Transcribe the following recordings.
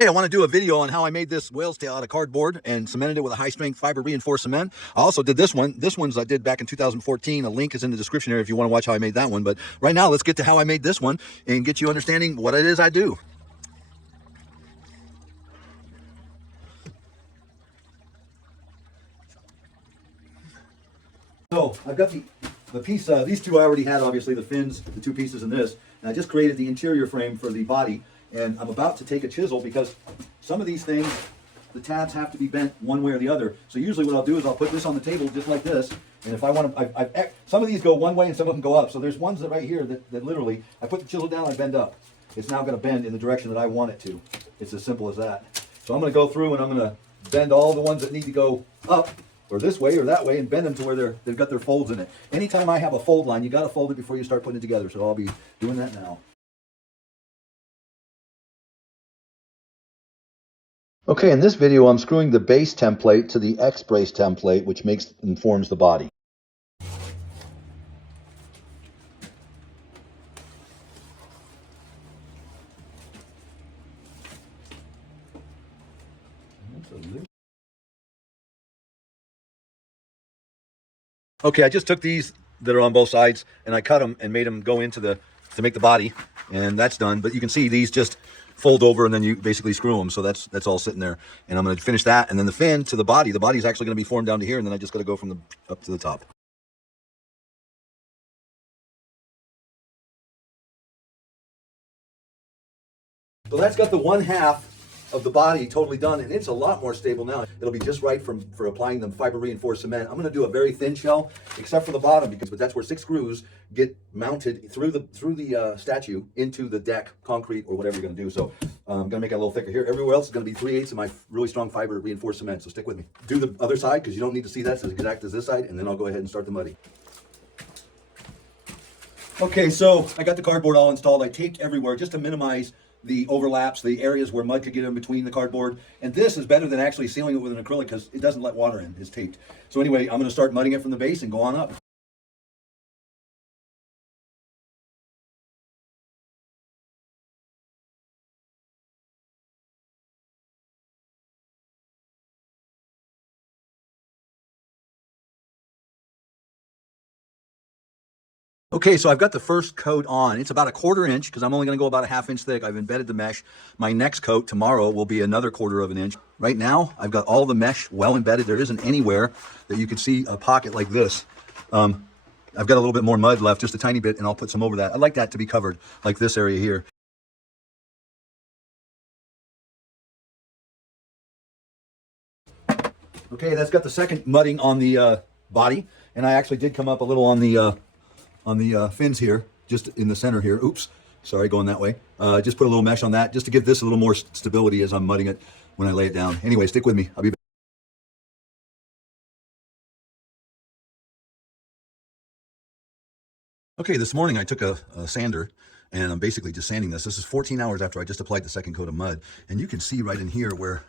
Hey, I want to do a video on how I made this whale's tail out of cardboard and cemented it with a high-strength fiber reinforced cement. I also did this one. This one's I did back in 2014. A link is in the description area if you want to watch how I made that one. But right now, let's get to how I made this one and get you understanding what it is I do. So I've got the piece, these two I already had, obviously, the fins, the two pieces in this. And I just created the interior frame for the body. And I'm about to take a chisel because some of these things, the tabs have to be bent one way or the other. So usually what I'll do is I'll put this on the table just like this. And if I want to, some of these go one way and some of them go up. So there's ones that right here that literally, I put the chisel down, I bend up. It's now going to bend in the direction that I want it to. It's as simple as that. So I'm going to go through and I'm going to bend all the ones that need to go up or this way or that way and bend them to where they've got their folds in it. Anytime I have a fold line, you got to fold it before you start putting it together. So I'll be doing that now. Okay, in this video, I'm screwing the base template to the X-brace template, which makes and forms the body. Okay, I just took these that are on both sides and I cut them and made them go into to make the body, and that's done. But you can see these just fold over and then you basically screw them. So that's all sitting there. And I'm going to finish that, and then the fin to the body. The body's actually going to be formed down to here, and then I just got to go from the up to the top. So that's got the one half of the body totally done, and it's a lot more stable now. It'll be just right for applying the fiber reinforced cement. I'm going to do a very thin shell, except for the bottom, but that's where 6 screws get mounted through the statue into the deck, concrete, or whatever you're going to do. So I'm going to make it a little thicker here. Everywhere else is going to be 3/8 of my really strong fiber reinforced cement. So stick with me. Do the other side because you don't need to see that. It's as exact as this side, and then I'll go ahead and start the muddy. Okay, so I got the cardboard all installed. I taped everywhere just to minimize the overlaps, the areas where mud could get in between the cardboard. And this is better than actually sealing it with an acrylic because it doesn't let water in. It's taped. So anyway, I'm going to start mudding it from the base and go on up. Okay, so I've got the first coat on. It's about a 1/4 inch because I'm only going to go about a 1/2 inch thick. I've embedded the mesh. My next coat tomorrow will be another 1/4 of an inch. Right now, I've got all the mesh well embedded. There isn't anywhere that you could see a pocket like this. I've got a little bit more mud left, just a tiny bit, and I'll put some over that. I'd like that to be covered, like this area here. Okay, that's got the second mudding on the body, and I actually did come up a little on the fins here, just in the center here. Oops, sorry, going that way. Just put a little mesh on that, just to give this a little more stability as I'm mudding it when I lay it down. Anyway, stick with me. I'll be back. Okay, this morning I took a sander and I'm basically just sanding this. This is 14 hours after I just applied the second coat of mud. And you can see right in here where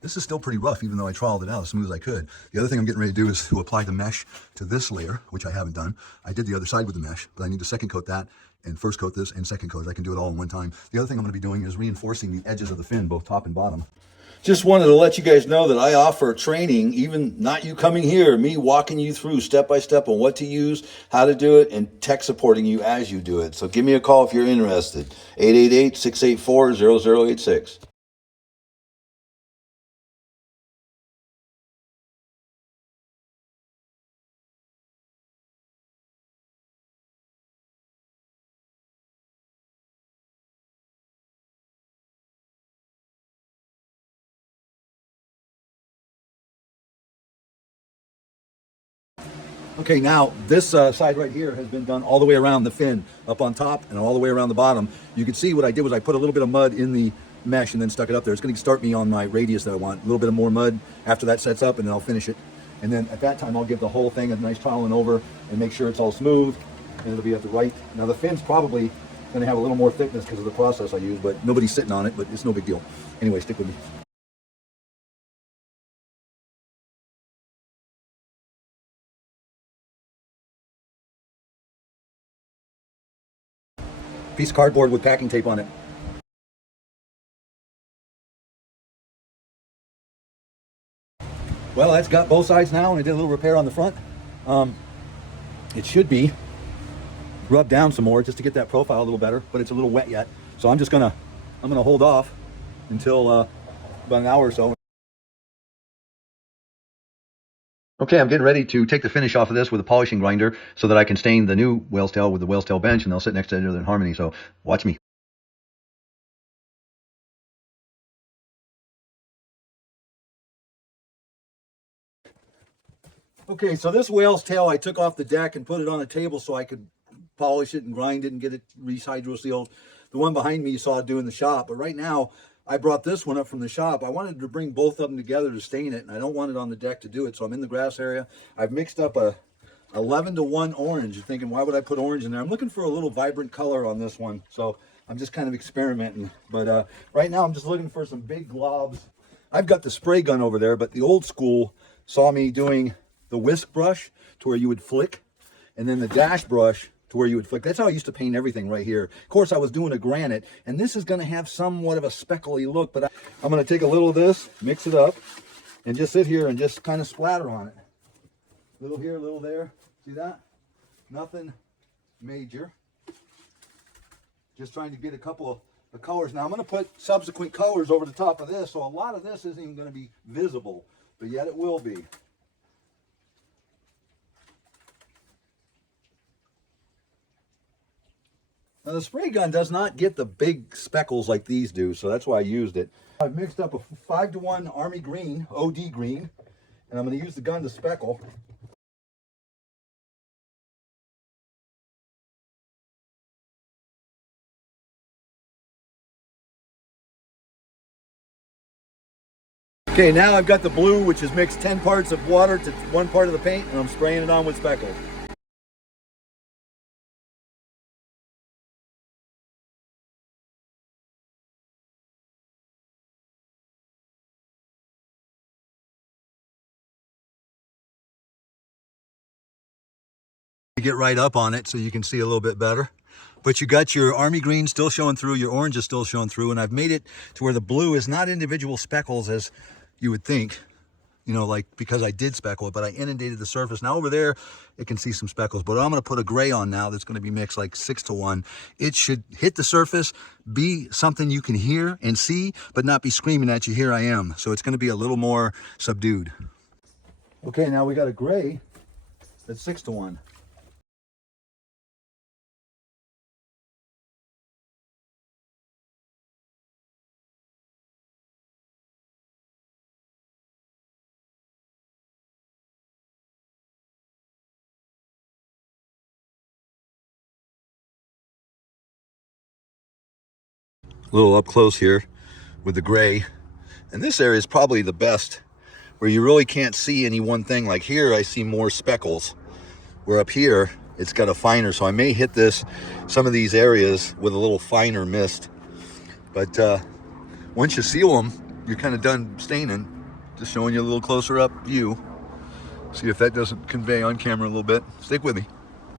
this is still pretty rough, even though I troweled it out as smooth as I could. The other thing I'm getting ready to do is to apply the mesh to this layer, which I haven't done. I did the other side with the mesh, but I need to second coat that and first coat this and second coat it. I can do it all in one time. The other thing I'm going to be doing is reinforcing the edges of the fin, both top and bottom. Just wanted to let you guys know that I offer training, even not you coming here, me walking you through step by step on what to use, how to do it, and tech supporting you as you do it. So give me a call if you're interested. 888-684-0086. Okay, now this side right here has been done all the way around the fin, up on top and all the way around the bottom. You can see what I did was I put a little bit of mud in the mesh and then stuck it up there. It's going to start me on my radius that I want. A little bit of more mud after that sets up, and then I'll finish it. And then at that time, I'll give the whole thing a nice toweling over and make sure it's all smooth, and it'll be at the right. Now the fin's probably going to have a little more thickness because of the process I use, but nobody's sitting on it, but it's no big deal. Anyway, stick with me. Piece of cardboard with packing tape on it. Well, that's got both sides now, and I did a little repair on the front. It should be rubbed down some more just to get that profile a little better, but it's a little wet yet. So I'm gonna hold off until about an hour or so. Okay, I'm getting ready to take the finish off of this with a polishing grinder so that I can stain the new whale's tail with the whale's tail bench, and they'll sit next to each other in harmony. So watch me. Okay, so this whale's tail I took off the deck and put it on a table so I could polish it and grind it and get it hydro sealed. The one behind me you saw doing the shop, but right now I brought this one up from the shop. I wanted to bring both of them together to stain it, and I don't want it on the deck to do it, so I'm in the grass area. I've mixed up a 11-to-1 orange. You're thinking, why would I put orange in there? I'm looking for a little vibrant color on this one, so I'm just kind of experimenting. But right now I'm just looking for some big globs. I've got the spray gun over there, but the old school saw me doing the whisk brush to where you would flick, and then the dash brush to where you would flick. That's how I used to paint everything right here. Of course, I was doing a granite, and this is going to have somewhat of a speckly look, but I'm going to take a little of this, mix it up, and just sit here and just kind of splatter on it. A little here, a little there. See that? Nothing major. Just trying to get a couple of colors. Now, I'm going to put subsequent colors over the top of this, so a lot of this isn't even going to be visible, but yet it will be. Now the spray gun does not get the big speckles like these do, so that's why I used it. I've mixed up a 5-to-1 Army Green, OD Green, and I'm going to use the gun to speckle. Okay, now I've got the blue, which is mixed 10 parts of water to 1 part of the paint, and I'm spraying it on with speckle. Get right up on it so you can see a little bit better. But you got your Army Green still showing through, your orange is still showing through, and I've made it to where the blue is not individual speckles as you would think, you know, like because I did speckle it, but I inundated the surface. Now over there, it can see some speckles, but I'm gonna put a gray on now that's gonna be mixed like 6-to-1. It should hit the surface, be something you can hear and see, but not be screaming at you, here I am. So it's gonna be a little more subdued. Okay, now we got a gray that's 6-to-1. A little up close here with the gray. And this area is probably the best where you really can't see any one thing. Like here, I see more speckles, where up here, it's got a finer. So I may hit some of these areas with a little finer mist. But once you seal them, you're kind of done staining. Just showing you a little closer up view. See if that doesn't convey on camera a little bit. Stick with me.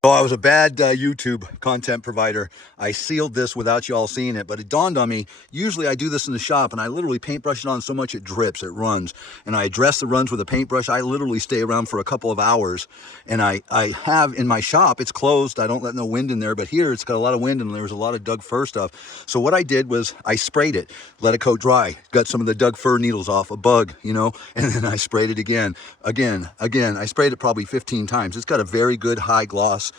So I was a bad YouTube content provider. I sealed this without you all seeing it, but it dawned on me, usually I do this in the shop and I literally paintbrush it on so much it drips, it runs. And I address the runs with a paintbrush. I literally stay around for a couple of hours. And I have in my shop, it's closed. I don't let no wind in there, but here it's got a lot of wind and there's a lot of Doug fir stuff. So what I did was I sprayed it, let it coat dry, got some of the Doug fir needles off, a bug, you know, and then I sprayed it again. I sprayed it probably 15 times. It's got a very good high gloss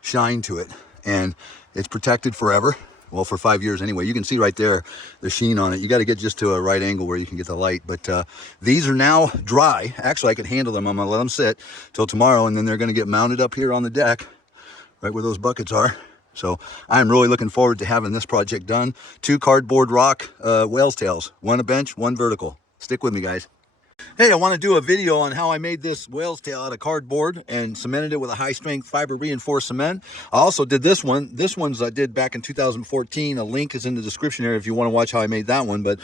shine to it, and it's protected forever. Well, for 5 years anyway. You can see right there the sheen on it. You got to get just to a right angle where you can get the light. But these are now dry. Actually, I can handle them. I'm gonna let them sit till tomorrow, and then they're gonna get mounted up here on the deck, right where those buckets are. So I'm really looking forward to having this project done. 2 cardboard rock whale's tails, 1 a bench, 1 vertical. Stick with me, guys. Hey, I want to do a video on how I made this whale's tail out of cardboard and cemented it with a high-strength fiber reinforced cement. I also did this one. This one's I did back in 2014. A link is in the description area if you want to watch how I made that one. But